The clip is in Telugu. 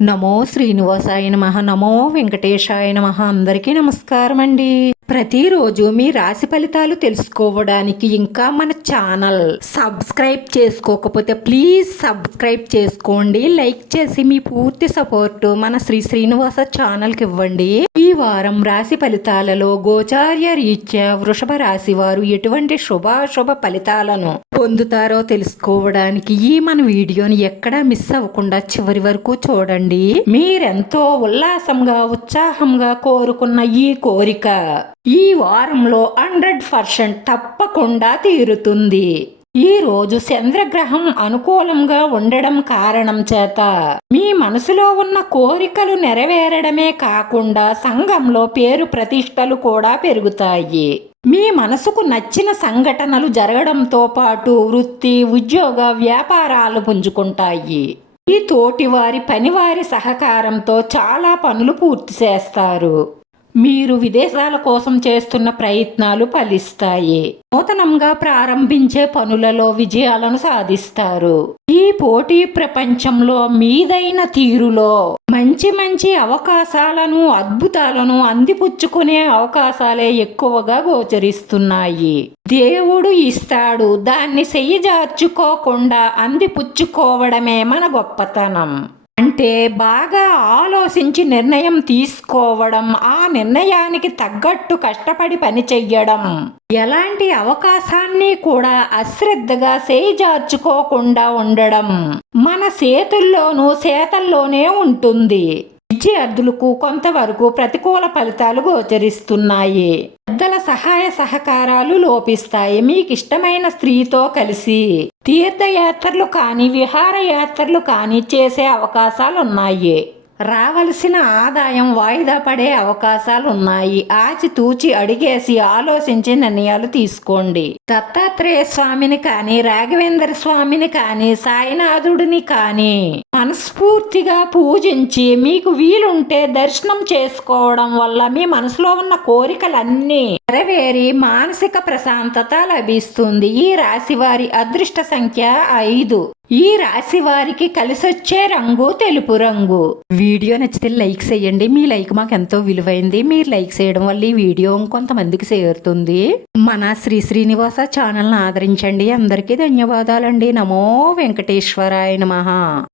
నమో శ్రీనివాసాయ నమః. నమో వెంకటేశాయ నమః. అందరికీ నమస్కారం అండి. ప్రతిరోజు మీ రాశి ఫలితాలు తెలుసుకోవడానికి ఇంకా మన ఛానల్ సబ్స్క్రైబ్ చేసుకోకపోతే ప్లీజ్ సబ్స్క్రైబ్ చేసుకోండి. లైక్ చేసి మీ పూర్తి సపోర్ట్ మన శ్రీనివాస ఛానల్కి ఇవ్వండి. ఈ వారం రాశి ఫలితాలలో గోచార్య రీత్యా వృషభ రాశి వారు ఎటువంటి శుభాశుభ ఫలితాలను పొందుతారో తెలుసుకోవడానికి ఈ మన వీడియోని ఎక్కడా మిస్ అవ్వకుండా చివరి వరకు చూడండి. మీరెంతో ఉల్లాసంగా ఉత్సాహంగా కోరుకున్న ఈ కోరిక ఈ వారంలో 100% తప్పకుండా తీరుతుంది. ఈ రోజు చంద్రగ్రహం అనుకూలంగా ఉండడం కారణం చేత మీ మనసులో ఉన్న కోరికలు నెరవేరడమే కాకుండా సంఘంలో పేరు ప్రతిష్టలు కూడా పెరుగుతాయి. మీ మనసుకు నచ్చిన సంఘటనలు జరగడంతో పాటు వృత్తి, ఉద్యోగ, వ్యాపారాలు పుంజుకుంటాయి. ఈ తోటివారి పనివారి సహకారంతో చాలా పనులు పూర్తి చేస్తారు. మీరు విదేశాల కోసం చేస్తున్న ప్రయత్నాలు ఫలిస్తాయి. నూతనంగా ప్రారంభించే పనులలో విజయాలను సాధిస్తారు. ఈ పోటీ ప్రపంచంలో మీదైన తీరులో మంచి మంచి అవకాశాలను, అద్భుతాలను అందిపుచ్చుకునే అవకాశాలే ఎక్కువగా గోచరిస్తున్నాయి. దేవుడు ఇస్తాడు, దాన్ని చెయ్యజార్చుకోకుండా అందిపుచ్చుకోవడమే మన గొప్పతనం. అంటే బాగా ఆలోచించి నిర్ణయం తీసుకోవడం, ఆ నిర్ణయానికి తగ్గట్టు కష్టపడి పని చెయ్యడం, ఎలాంటి అవకాశాన్ని కూడా అశ్రద్ధగా చేజార్చుకోకుండా ఉండడం మన చేతల్లోనే ఉంటుంది. విద్యార్థులకు కొంతవరకు ప్రతికూల ఫలితాలు గోచరిస్తున్నాయి. పెద్దల సహాయ సహకారాలు లోపిస్తాయి. మీకు ఇష్టమైన స్త్రీతో కలిసి తీర్థయాత్రలు కానీ విహారయాత్రలు కానీ చేసే అవకాశాలున్నాయి. రావలసిన ఆదాయం వాయిదా పడే అవకాశాలున్నాయి. ఆచితూచి అడిగేసి ఆలోచించి నిర్ణయాలు తీసుకోండి. దత్తాత్రేయ స్వామిని కానీ, రాఘవేంద్ర స్వామిని కానీ, సాయినాథుడిని కానీ మనస్ఫూర్తిగా పూజించి మీకు వీలుంటే దర్శనం చేసుకోవడం వల్ల మీ మనసులో ఉన్న కోరికలన్నీ నెరవేరి మానసిక ప్రశాంతత లభిస్తుంది. ఈ రాశి వారి అదృష్ట సంఖ్య 5. ఈ రాశి వారికి కలిసొచ్చే రంగు తెలుపు రంగు. వీడియో నచ్చితే లైక్ చేయండి. మీ లైక్ మాకు ఎంతో విలువైంది. మీరు లైక్ చేయడం వల్ల ఈ వీడియో కొంతమందికి చేరుతుంది. మన శ్రీనివాస ఛానల్ని ఆదరించండి. అందరికీ ధన్యవాదాలండి. నమో వెంకటేశ్వరాయ నమః.